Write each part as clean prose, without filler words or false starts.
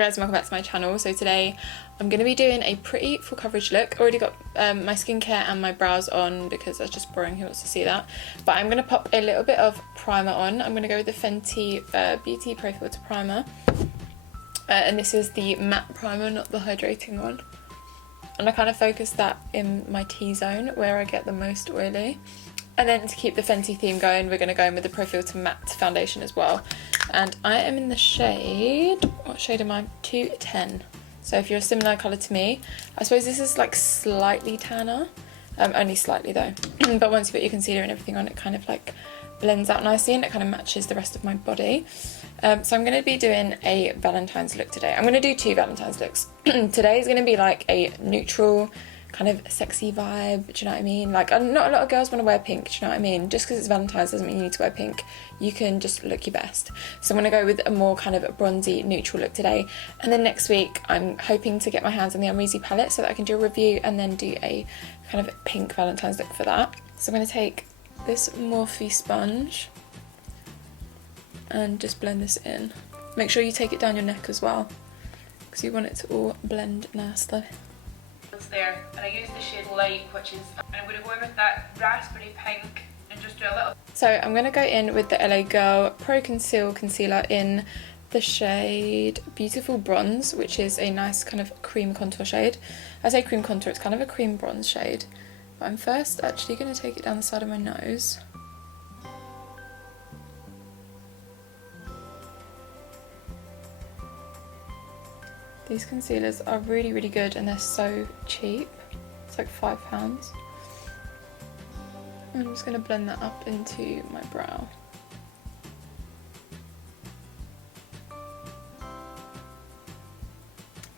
guys, welcome back to my channel. So today I'm going to be doing a pretty full coverage look. Already got my skincare and my brows on because that's just boring, who wants to see that. But I'm going to pop a little bit of primer on. I'm going to go with the Fenty Beauty Pro Filter Primer. And this is the matte primer, not the hydrating one. And I kind of focus that in my T-zone where I get the most oily. And then to keep the Fenty theme going, we're going to go in with the Pro Filter Matte Foundation as well. And I am in the shade, what shade am I? 210. So if you're a similar colour to me, I suppose this is like slightly tanner. Only slightly though. But once you put your concealer and everything on, it kind of like blends out nicely and it kind of matches the rest of my body. So I'm going to be doing a Valentine's look today. I'm going to do two Valentine's looks. Today is going to be like a neutral, kind of sexy vibe, do you know what I mean? Like, not a lot of girls want to wear pink, do you know what I mean? Just because it's Valentine's doesn't mean you need to wear pink. You can just look your best. So I'm going to go with a more kind of bronzy, neutral look today. And then next week, I'm hoping to get my hands on the Amrezy palette so that I can do a review and then do a kind of pink Valentine's look for that. So I'm going to take this Morphe sponge and just blend this in. Make sure you take it down your neck as well, because you want it to all blend nicely. There, and I use the shade Light, which is, and I'm going to go in with that raspberry pink and just do a little. So I'm going to go in with the LA Girl Pro Conceal Concealer in the shade Beautiful Bronze, which is a nice kind of cream contour shade. I say cream contour, it's kind of a cream bronze shade. But I'm first actually going to take it down the side of my nose. These concealers are really, really good and they're so cheap. It's like £5. I'm just going to blend that up into my brow.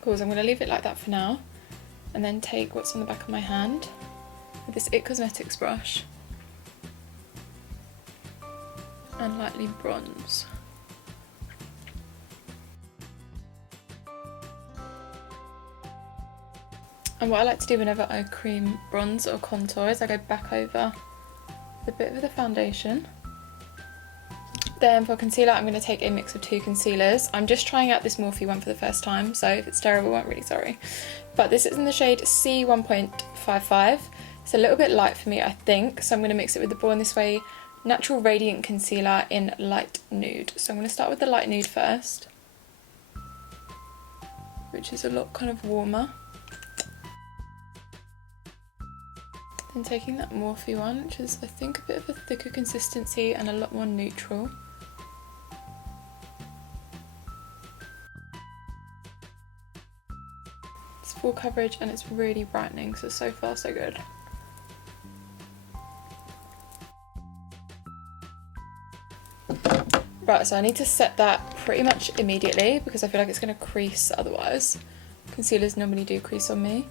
Cool, so I'm going to leave it like that for now. And then take what's on the back of my hand with this IT Cosmetics brush. And lightly bronze. And what I like to do whenever I cream bronze or contour is I go back over the bit of the foundation. Then for concealer, I'm going to take a mix of two concealers. I'm just trying out this Morphe one for the first time, so if it's terrible, I'm really sorry. But this is in the shade C1.55. It's a little bit light for me, I think, so I'm going to mix it with the Born This Way Natural Radiant Concealer in Light Nude. So I'm going to start with the Light Nude first, which is a lot kind of warmer. Then taking that Morphe one, which is I think a bit of a thicker consistency and a lot more neutral. It's full coverage and it's really brightening, so far so good. Right, so I need to set that pretty much immediately because I feel like it's going to crease otherwise. Concealers normally do crease on me.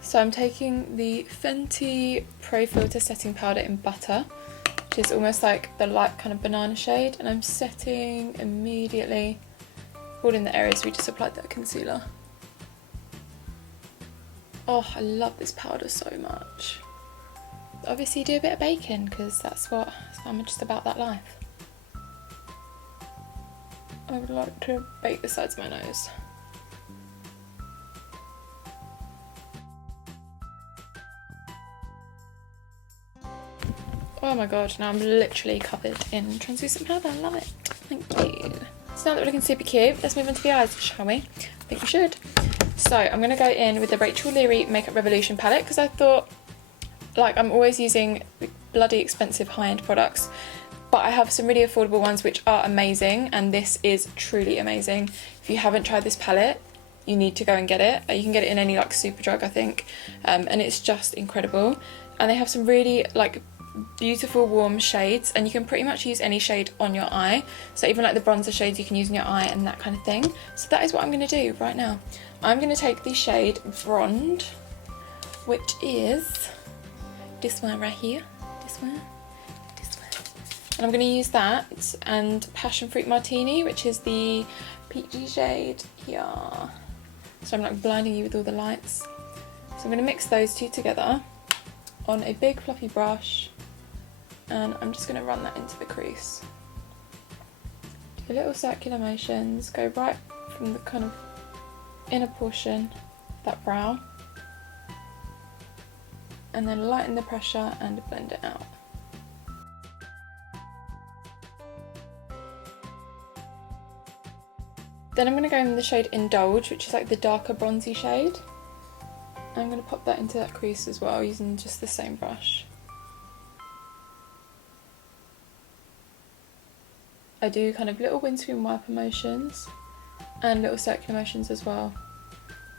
So I'm taking the Fenty Pro Filter Setting Powder in Butter, which is almost like the light kind of banana shade, and I'm setting immediately all in the areas we just applied that concealer. Oh, I love this powder so much. Obviously do a bit of baking because I'm just about that life. I would like to bake the sides of my nose. Oh my god, now I'm literally covered in translucent powder. I love it. Thank you. So now that we're looking super cute, let's move on to the eyes, shall we? I think we should. So I'm going to go in with the Rachel Leary Makeup Revolution palette because I thought, like, I'm always using bloody expensive high-end products, but I have some really affordable ones which are amazing, and this is truly amazing. If you haven't tried this palette, you need to go and get it. You can get it in any like Superdrug, I think, and it's just incredible. And they have some really like beautiful warm shades, and you can pretty much use any shade on your eye, so even like the bronzer shades you can use in your eye and that kind of thing. So that is what I'm going to do right now. I'm going to take the shade Brond, which is this one right here, this one, and I'm going to use that and Passion Fruit Martini, which is the peachy shade here. So I'm like blinding you with all the lights. So I'm going to mix those two together on a big fluffy brush, and I'm just going to run that into the crease. Do little circular motions, go right from the kind of inner portion of that brow, and then lighten the pressure and blend it out. Then I'm going to go in the shade Indulge, which is like the darker bronzy shade. I'm going to pop that into that crease as well using just the same brush. I do kind of little windscreen wiper motions and little circular motions as well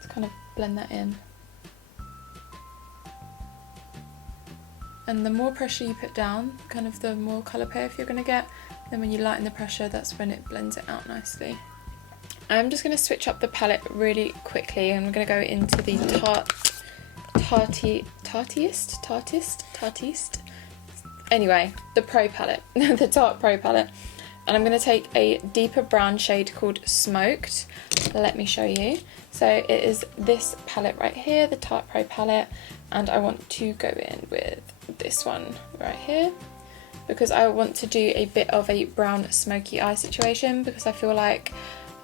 to kind of blend that in. And the more pressure you put down, kind of the more colour payoff you're going to get. Then when you lighten the pressure, that's when it blends it out nicely. I'm just going to switch up the palette really quickly. I'm going to go into the Tartiste. Anyway, the Pro palette, the Tarte Pro palette. And I'm going to take a deeper brown shade called Smoked. Let me show you. So it is this palette right here, the Tarte Pro palette. And I want to go in with this one right here, because I want to do a bit of a brown smoky eye situation, because I feel like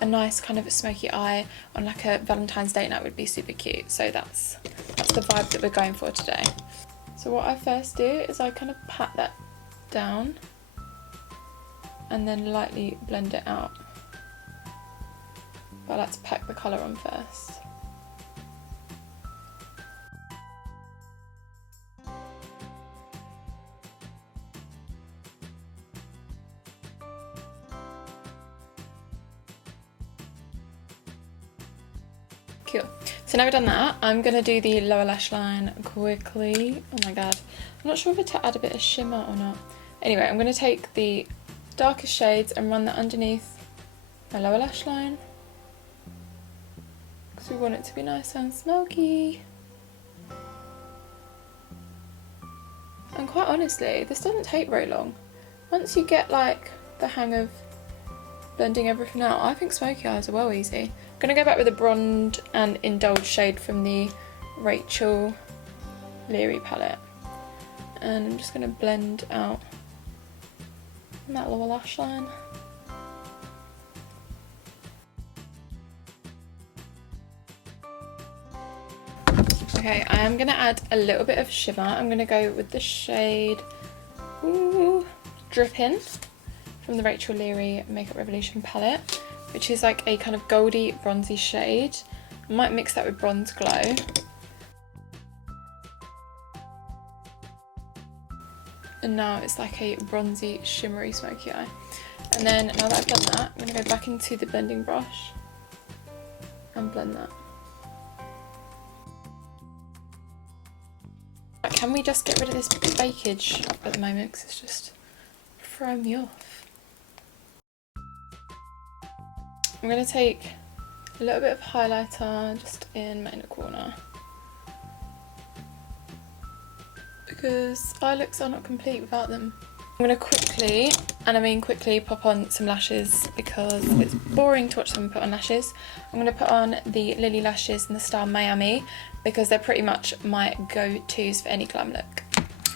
a nice kind of smoky eye on like a Valentine's Day night would be super cute. So that's the vibe that we're going for today. So what I first do is I kind of pat that down and then lightly blend it out. But I like to pack the colour on first. Cool. So now we've done that, I'm going to do the lower lash line quickly. Oh my god. I'm not sure whether to add a bit of shimmer or not. Anyway, I'm going to take the darkest shades and run that underneath my lower lash line, because we want it to be nice and smoky. And quite honestly, this doesn't take very long. Once you get like the hang of blending everything out, I think smoky eyes are well easy. I'm going to go back with a Bronze and Indulge shade from the Rachel Leary palette, and I'm just going to blend out that lower lash line. Okay, I am going to add a little bit of shimmer. I'm going to go with the shade Drippin' from the Rachel Leary Makeup Revolution palette, which is like a kind of goldy bronzy shade. I might mix that with Bronze Glow. And now it's like a bronzy, shimmery, smoky eye. And then now that I've done that, I'm going to go back into the blending brush and blend that. Can we just get rid of this bakage at the moment, because it's just throwing me off. I'm going to take a little bit of highlighter just in my inner corner, because eye looks are not complete without them. I'm going to quickly, and I mean quickly, pop on some lashes, because it's boring to watch someone put on lashes. I'm going to put on the Lily lashes in the style Miami, because they're pretty much my go-tos for any glam look.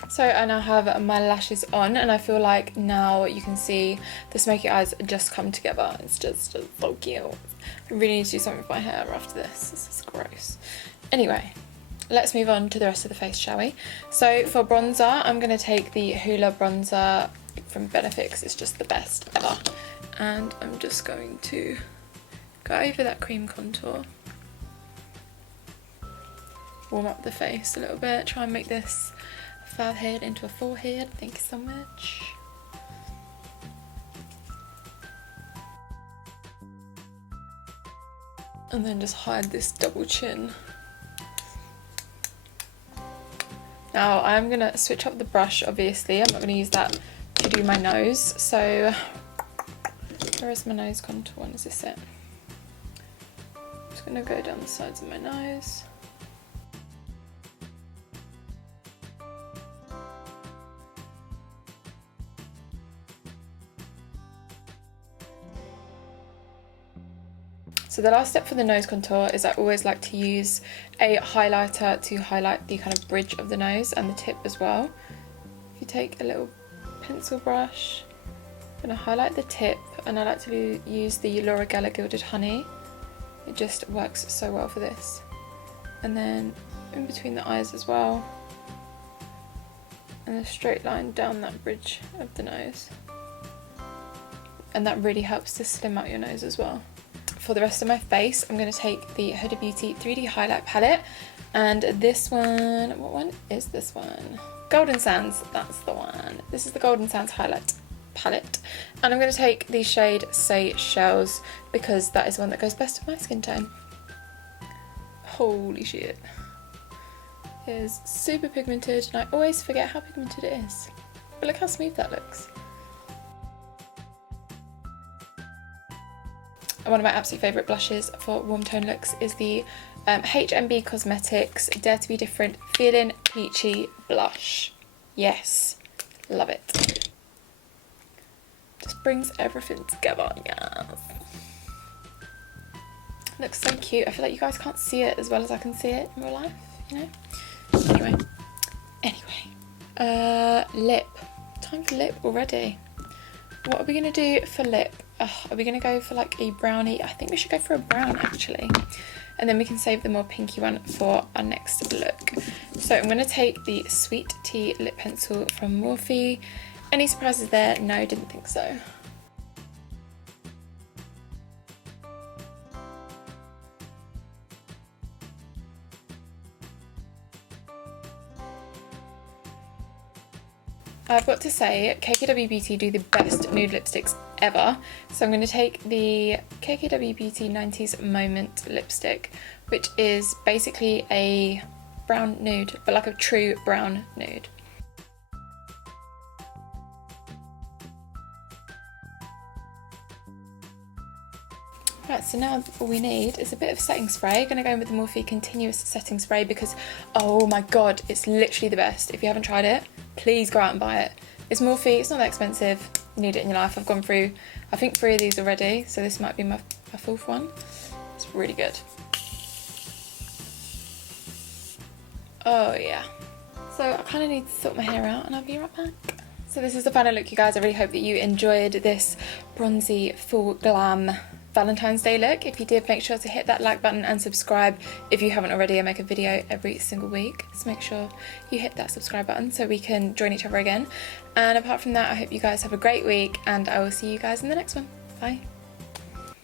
So I now have my lashes on, and I feel like now you can see the smoky eyes just come together. It's just so cute. I really need to do something with my hair after this. This is gross. Anyway, let's move on to the rest of the face, shall we? So for bronzer, I'm going to take the Hoola bronzer from Benefit, because it's just the best ever. And I'm just going to go over that cream contour. Warm up the face a little bit, try and make this fab head into a forehead. Thank you so much. And then just hide this double chin. Now I'm gonna switch up the brush, obviously. I'm not gonna use that to do my nose. So where is my nose contour? When is this it? I'm just gonna go down the sides of my nose. So the last step for the nose contour is I always like to use a highlighter to highlight the kind of bridge of the nose and the tip as well. If you take a little pencil brush, I'm going to highlight the tip, and I like to use the Laura Geller Gilded Honey It just works so well for this. And then in between the eyes as well. And a straight line down that bridge of the nose. And that really helps to slim out your nose as well. For the rest of my face, I'm going to take the Huda Beauty 3D Highlight Palette. And this one, what one is this one? Golden Sands, that's the one. This is the Golden Sands Highlight Palette. And I'm going to take the shade Seychelles because that is one that goes best with my skin tone. Holy shit. It is super pigmented and I always forget how pigmented it is. But look how smooth that looks. And one of my absolute favourite blushes for warm tone looks is the HMB Cosmetics Dare to Be Different Feeling Peachy Blush. Yes, love it. Just brings everything together, yes. Looks so cute. I feel like you guys can't see it as well as I can see it in real life, you know? Anyway. Lip. Time for lip already. What are we going to do for lip? Are we going to go for like a brownie? I think we should go for a brown actually. And then we can save the more pinky one for our next look. So I'm going to take the Sweet Tea lip pencil from Morphe. Any surprises there? No, didn't think so. I've got to say, KKW Beauty do the best nude lipsticks ever. So I'm going to take the KKW Beauty 90s Moment lipstick, which is basically a brown nude, but like a true brown nude. Right, so now all we need is a bit of setting spray. I'm going to go in with the Morphe Continuous Setting Spray because, oh my god, it's literally the best. If you haven't tried it, please go out and buy it. It's Morphe, it's not that expensive. You need it in your life. I've gone through, I think 3 of these already, so this might be my 4th one. It's really good. Oh yeah. So I kind of need to sort my hair out and I'll be right back. So this is the final look, you guys. I really hope that you enjoyed this bronzy full glam Valentine's Day look. If you did, make sure to hit that like button and subscribe if you haven't already. I make a video every single week, so make sure you hit that subscribe button so we can join each other again. And apart from that, I hope you guys have a great week and I will see you guys in the next one. Bye.